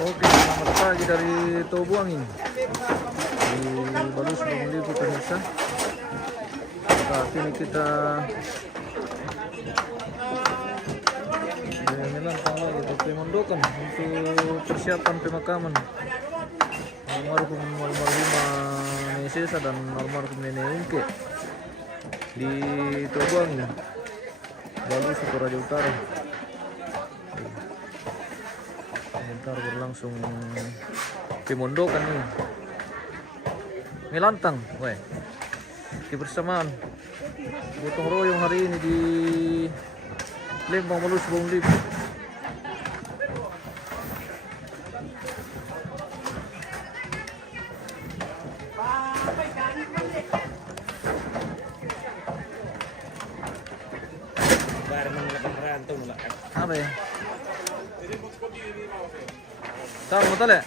Oke, selamat pagi dari Tobuangin. Di Balus Bangli pemirsa. Saat ini kita menantang lagi ke Pemondokan untuk persiapan pemakaman almarhum almarhumah Nesesa dan almarhum Nenek Ungke di Tobuangin, Balus Toraja Utara. Sebentar berlangsung pemondokan nih. Melantang, weh. Kebersamaan gotong royong hari ini di Lembang Balus Bangli. Apa ya? Tahu betul ya?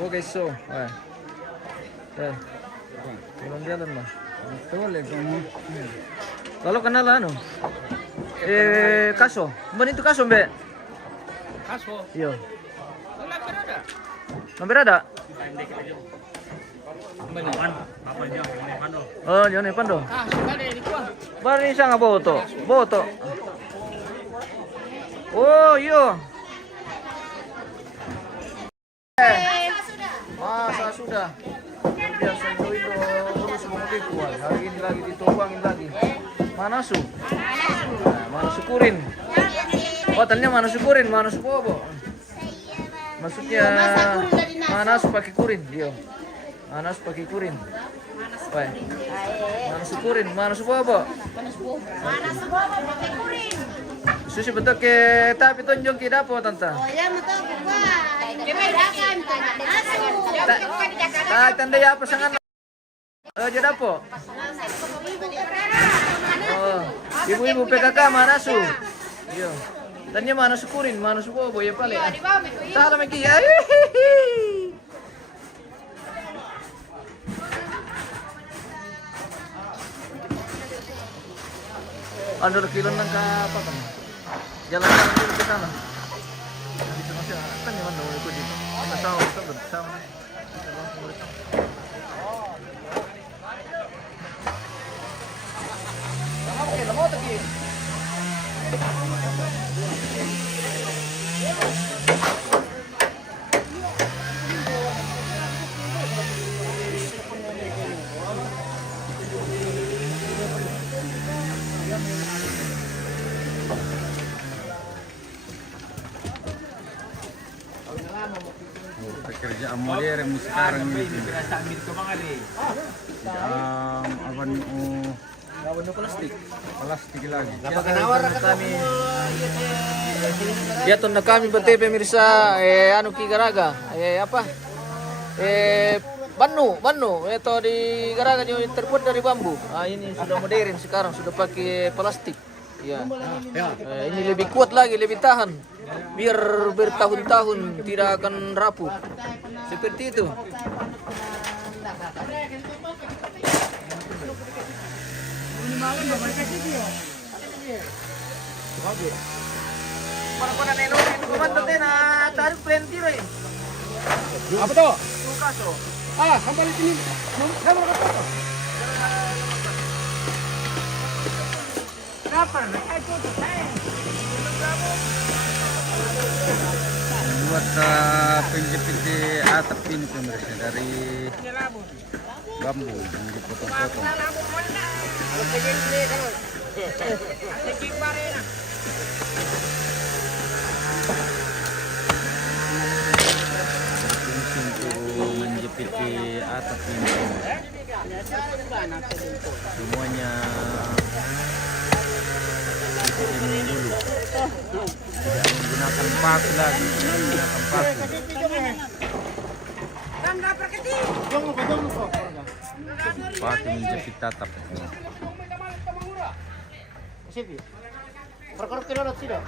Oke, so, belum jalan mah. Betul ya kamu. Lalu kenal anu? Kaso, mbak itu kaso mbak? Kaso? Iya. Hampir ada? Oh, Joni Pando. Ah, sekali di kuah. Bari siya nga boto. Boto. Oh, iyo. Masa sudah. Biasa itu urus mengikuan. Hari ini lagi ditobangin lagi. Mana su? Mana syukurin? Oh, ternyata mana syukurin, mana subobo. Maksudnya manas pakai kurin, dia. Manas pakai kurin. Wah. Manas kurin, manas bobo. Manas bobo pakai kurin. Susi betul ke tapi tonjong ke dapo tante. Oh ya betul ke gua. Dibedakan Tak tanda ya apa sangan. Jadi dapo. Oh, ibu-ibu PKK mana su? Iya. Tanya mana syukurin, mana bobo ya paling. Salah lagi ya. Ada kilo nang ka apa kan? Jalan-jalan dulu ke sana. Di sana sih kan yang mana itu di. Kita tahu kita bersama. Oke, lama tadi. Pekerjaan modern sekarang ini. Awan plastik. Plastik lagi. Kami. Ya tuh kami berarti pemirsa anu ki garaga apa? Banu itu di garaga yang terbuat dari bambu. Ah ini sudah modern sekarang sudah pakai plastik. Ya. Ini lebih kuat lagi, lebih tahan. Biar bertahun-tahun tidak akan rapuh. Seperti itu. Para neno kumandate na tarik plentiro eh. Apa tuh? Kaso. Ah, sampai di sini. Kamu kata apa? Kapan? Buat penjepit di atap ini pemirsa dari bambu yang dipotong-potong. Untuk menjepit di atap ini semuanya ini dulu, tidak menggunakan paku lagi, menggunakan paku. Paku menjepit atap. Perkara kilo tidak.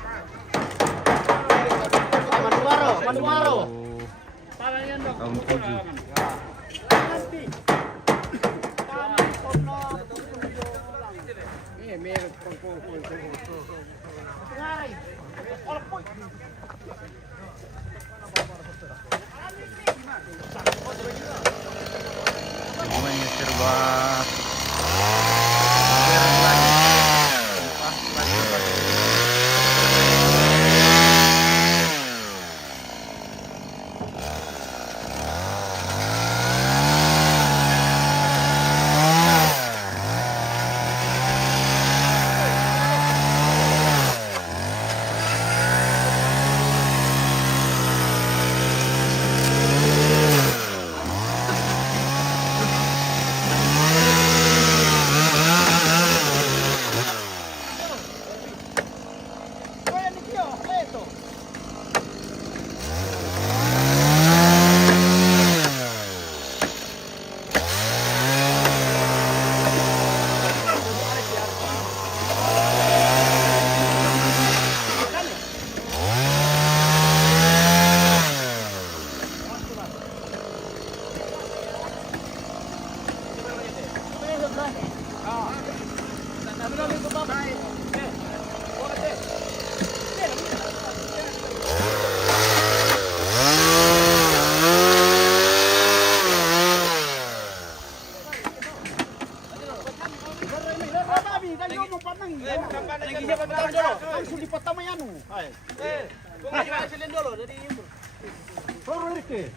Manuaro. tahun 7. Semuanya serba modern lagi.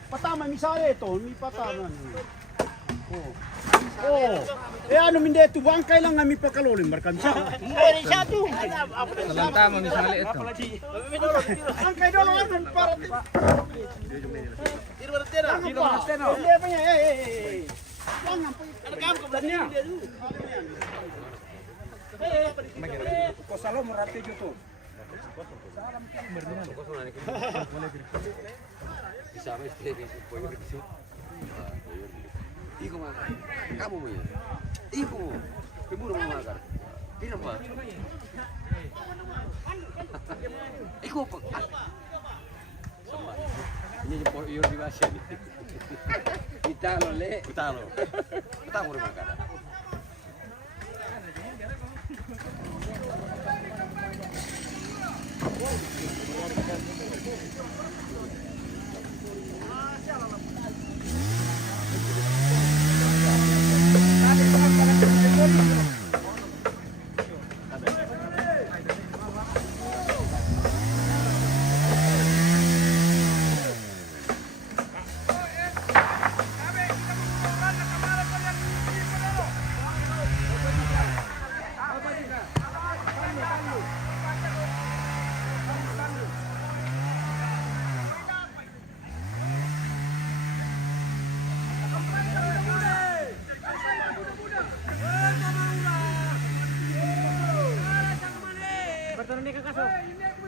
Pertama misalnya itu, ini pertama. Oh, ano minda itu bangkai lang kami pakalolin mereka bisa. Ini satu. Tama misalnya ito. Bangkai dulu kan para. Ini apa ya? Jangan. Rekam kebelannya. Kosalo merati juto. Iko makar, kamu mo yan. Iko mo, pimuro mo makar. Di na ba? Iko pa. Sama. Ini yung po yung diwasya ni. Italo le. Italo. Italo rin makar.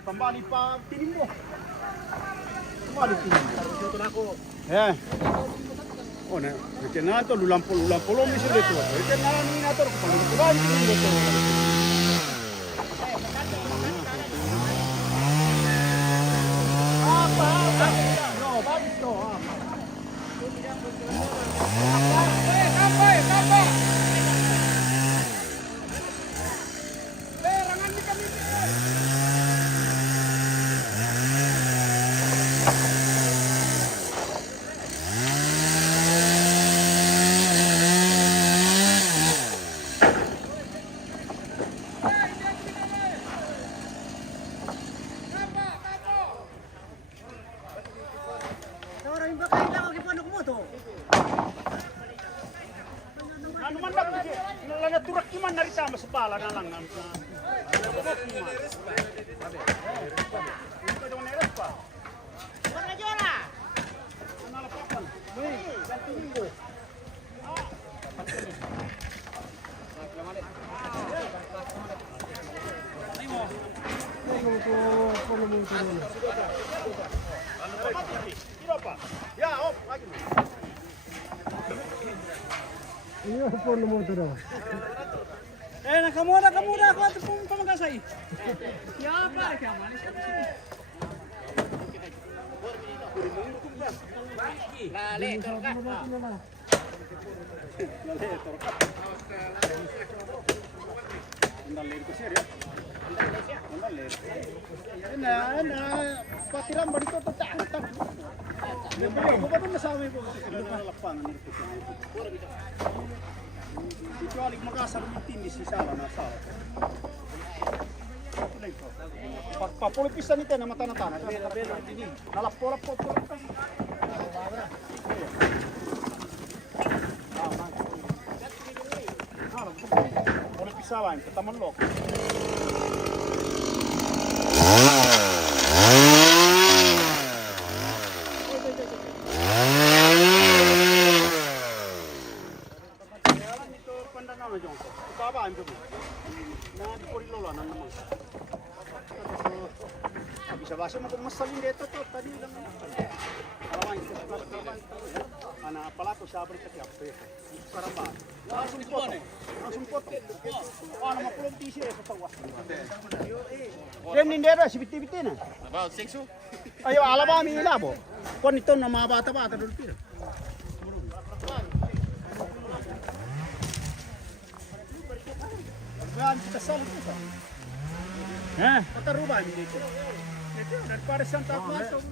Kembali pa tinimbo. Kembali tinimbo. Eh. Oh, nah, kenal to lulampo misal itu. Kenal ni nato ko pala ko ba tinimbo to. Apa? No, bagis to. Sampai. Ano man lang kasi naturak man na rin sama sa pala na lang. Nakamuda ako at pamagasay. Ya, pare, kaya malis ka. Lale, torka. Lale, torka. Andale ko sir ya. Andale. Ana, patiram ba dito to tatak. Ko ba na sa amin ko sa lapangan nito. Ito alik makasarbitin di si sala na sala. Pagpapulipisan nito na mata-tana. Nalapolap po. Pulipisawan, ketaman lok. Ito pandangan na dyan. Ito apa ang gabi? Na di ko rin lola naman. Bisa-basa mo kung masalin dito to. Tadi lang naman. Alaman, anak pala ko sabar sa kape. Karamba. Langsung pot. Langsung pot. Ano mapulong tisi sa tawas. Yan nindera si biti-biti na. About 6. Ayo alaba mi labo. Kon ito na mga bata-bata dulu pira. Yan kita salut kita. Kata rumah ini dito. Itu daripada Santa Claus.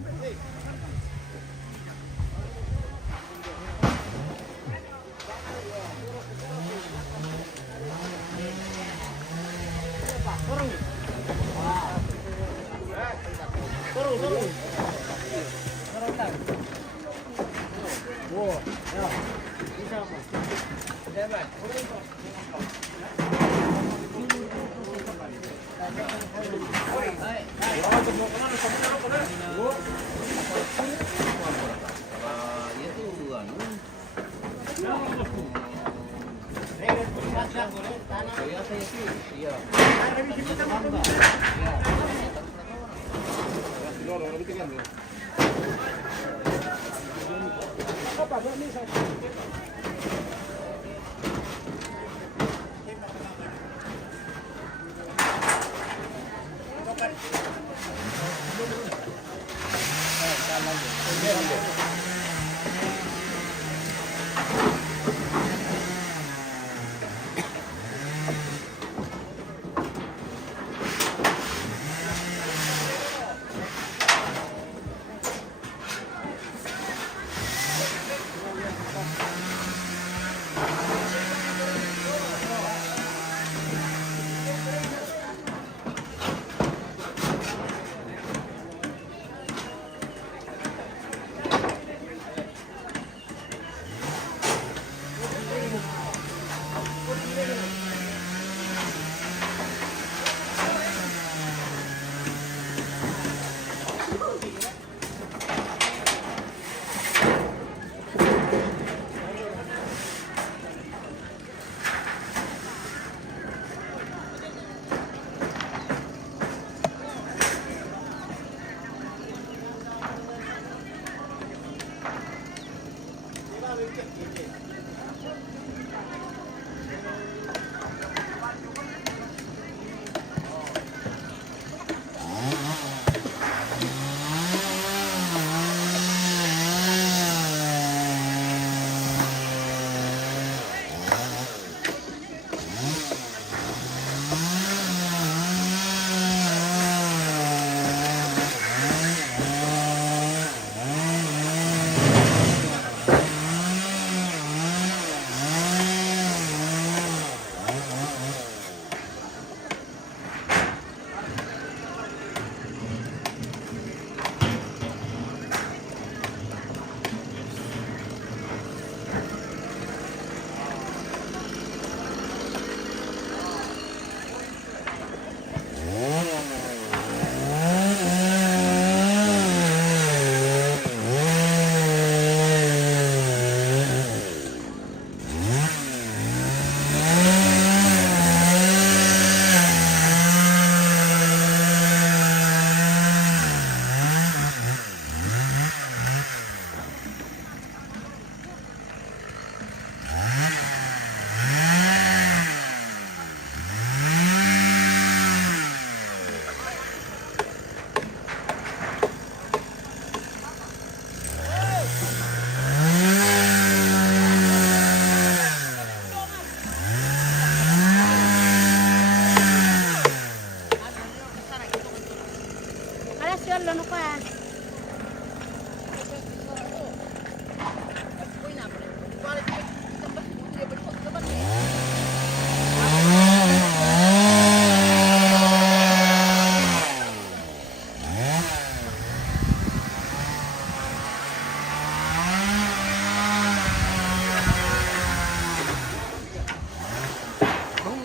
Oh,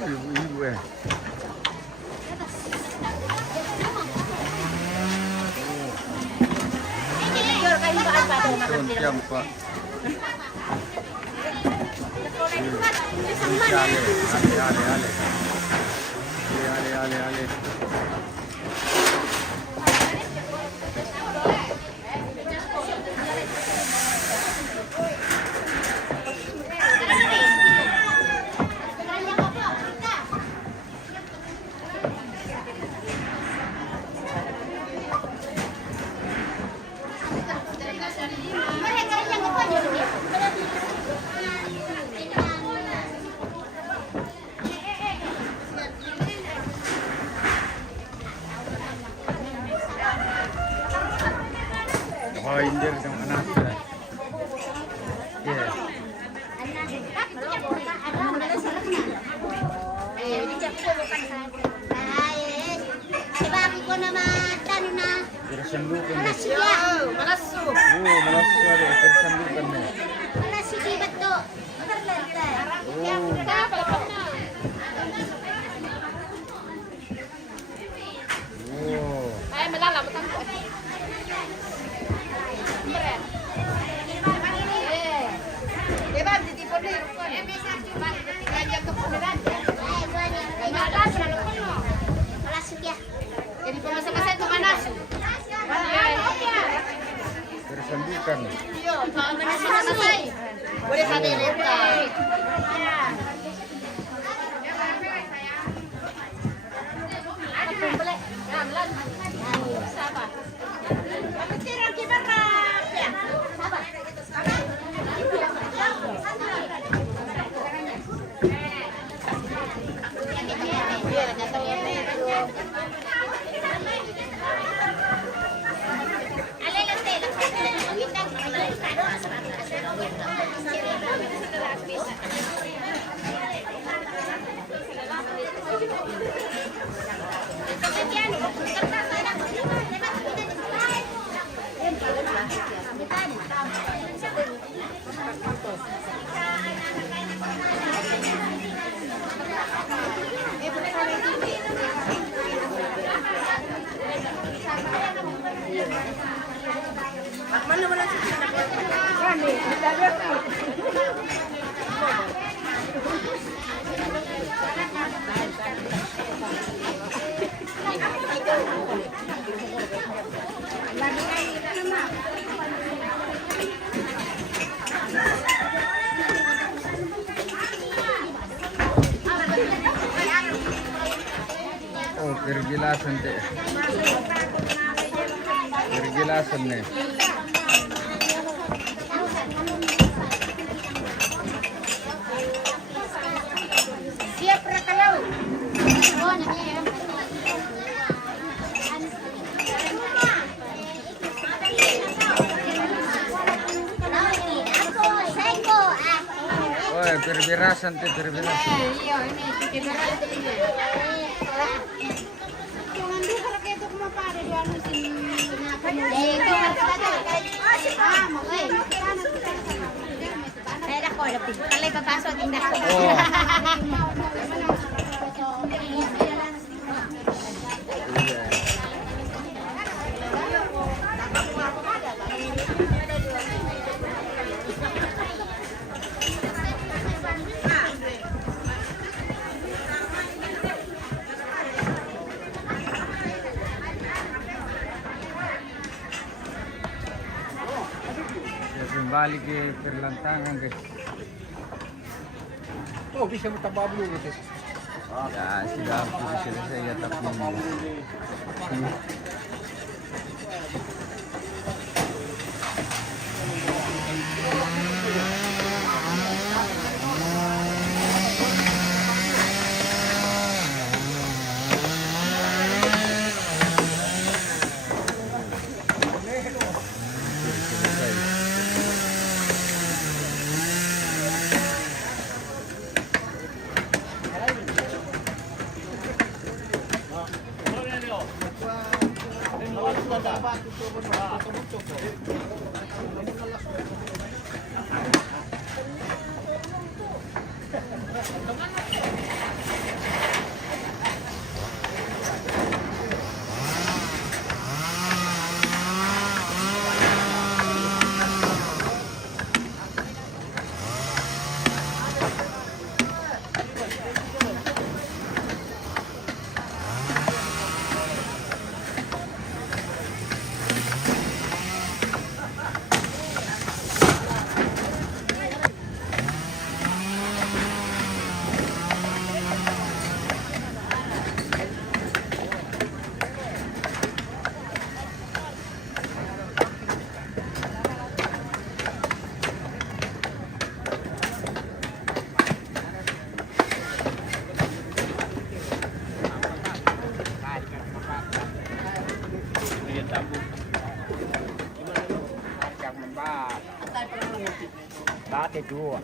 ibu-ibu eh. Ito, tiampa. Ale, ale, ale. Ale, ale, ale. Binder ng anak. Yeah. Tersandukan deh. Malasu. Oh, malas sekali tersandukan deh. Malasu libat to. Oh. Ay, malala matang ko. Diba, dito po na yung kanyang kapuliran. Malasu ya. Jadi pemasak-masak itu manas. Tersandukan. Iya, kalau manas-masak. Boleh pakai reta. Oh, pergilasan deh. Pergilasan nih. Siap rakalau. Oh, nanti ya. Oh, perbirasan deh, perbirasan. Iya, ini chicken Kembali ke perlantangan guys. Oh, bisa matabablo gitu. Ya, sudah hampir selesai ya tapi Dati dua.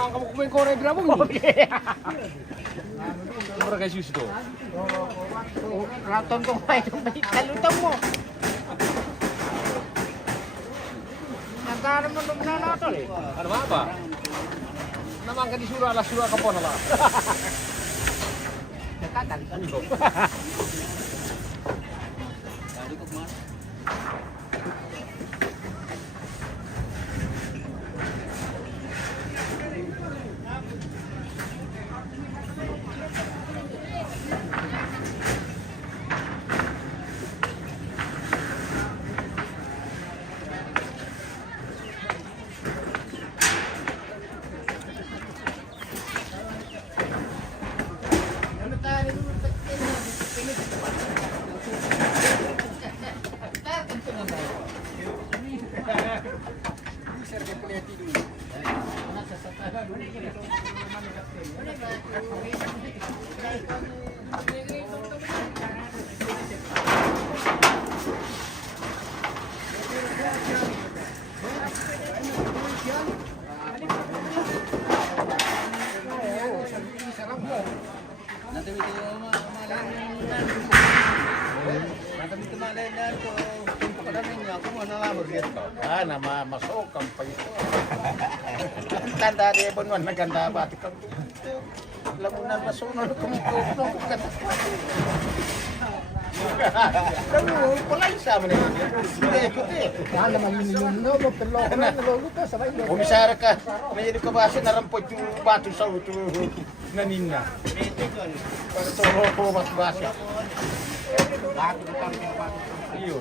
Kamu kumain korek berapa nih? Berapa guys itu? Raton ko pa itong kalutang mo. Nagkaroon mo nung nanatol eh. Ano apa? Naman ka di surah ka po na lang. Nagkatan. Nama masuk kampai itu. Tanda dia benuan naganda batik kan. Lamunan masuk nol kumukupno kan. Kamu pulai sama ni. Ikuti. Kala manginginom no, pero nalolo ka sabay. Umisara ka. May ka ba siya narampot yung bato sa uto nanina. Para to ko basbasa. Iyo.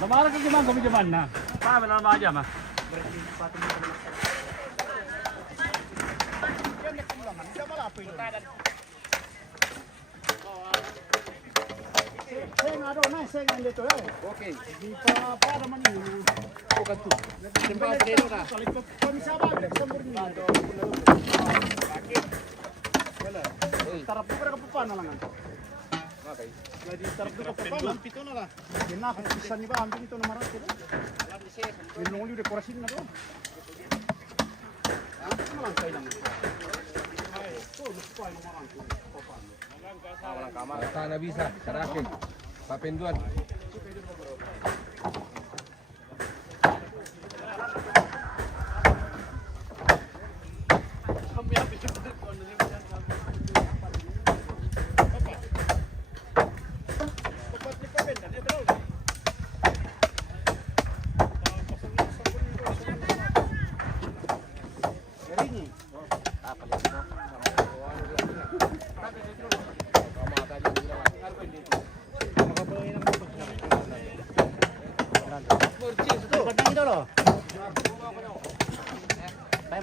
Namara ka gimana kami jaman na. Paano na ba jam ah? Saya nga daw na, saya nga dito eh. Okay. Di pa para man yun. Bukan tu. Tempat dito na. Kami sama, sambur ni. Wala. Tarap ko ka pa na lang. Okay. Lagi tarap ko pa pa. Pito na la. Yan na kung isa ni ba ang dito na marami ko. Yung nung ulit dekorasyon na to. Ah, malang kailang. Ay, to gusto ko ay malang ko. Walang kamar. Basta na bisa, sarakin. Papinduan.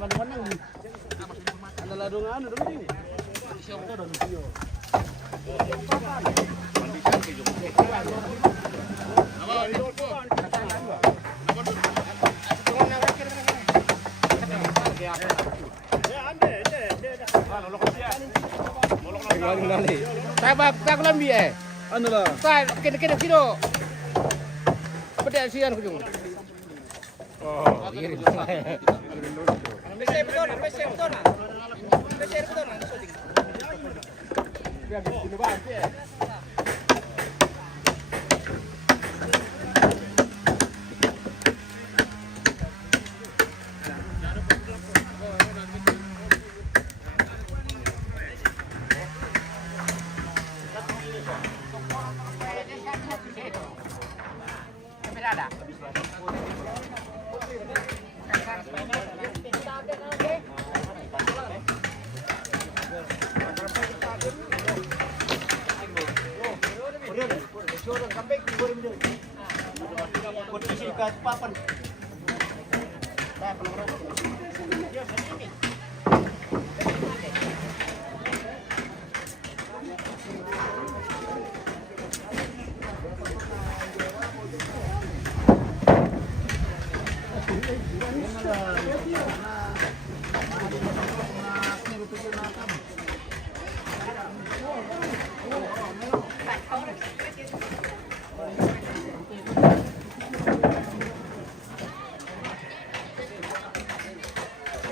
naman. Ano lado nga ano dun din. Tak lambi eh. Ano ba? Kan kena. Pedas sian ku jung. Oh, ini.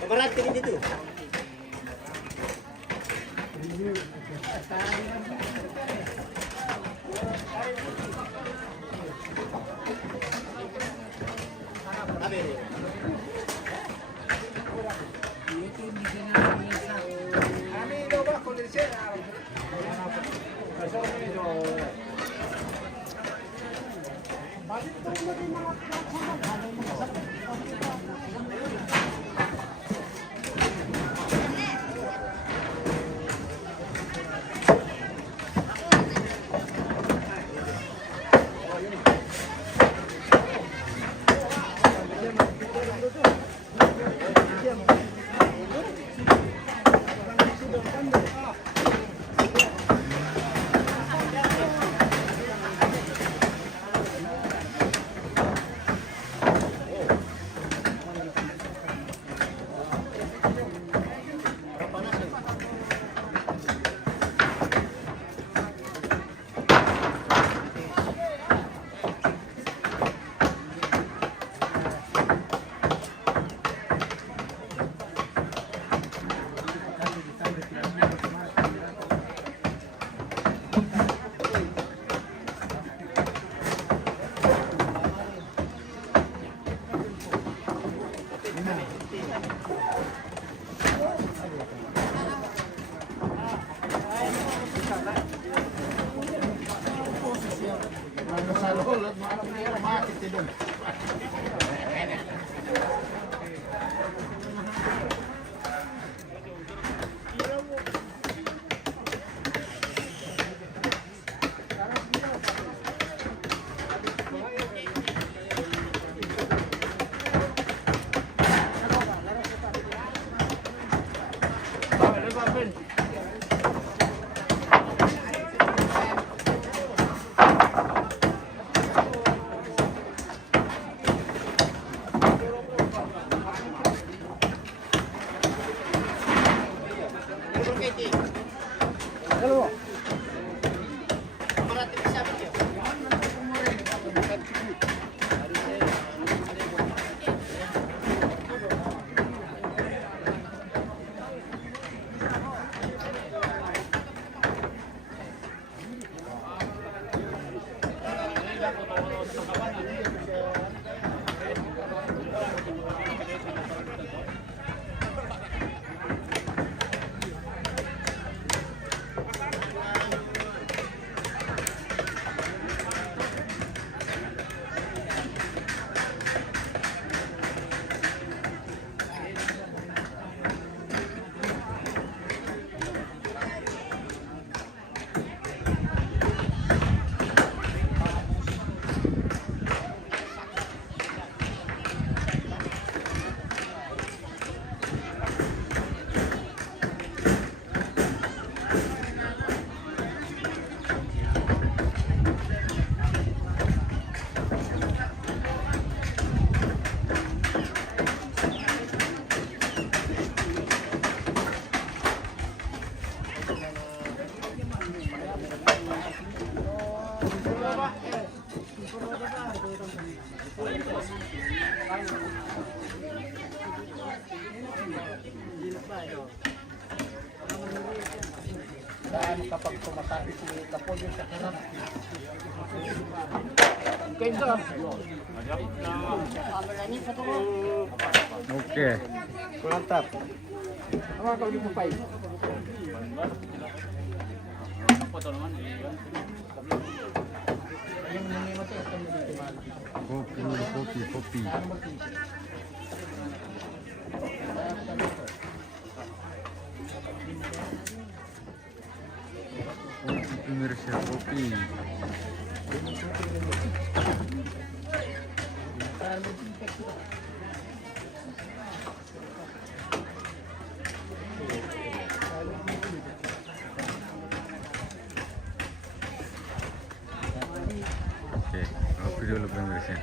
Berat ke itu. Dahil kapag tumatapos si Kapolyo sa harap. Okay ba? Okay. Kurang tap. Apa kalau di Popeye? Kopi. Pemirsa kopi. Oke, kopi dulu pemirsa.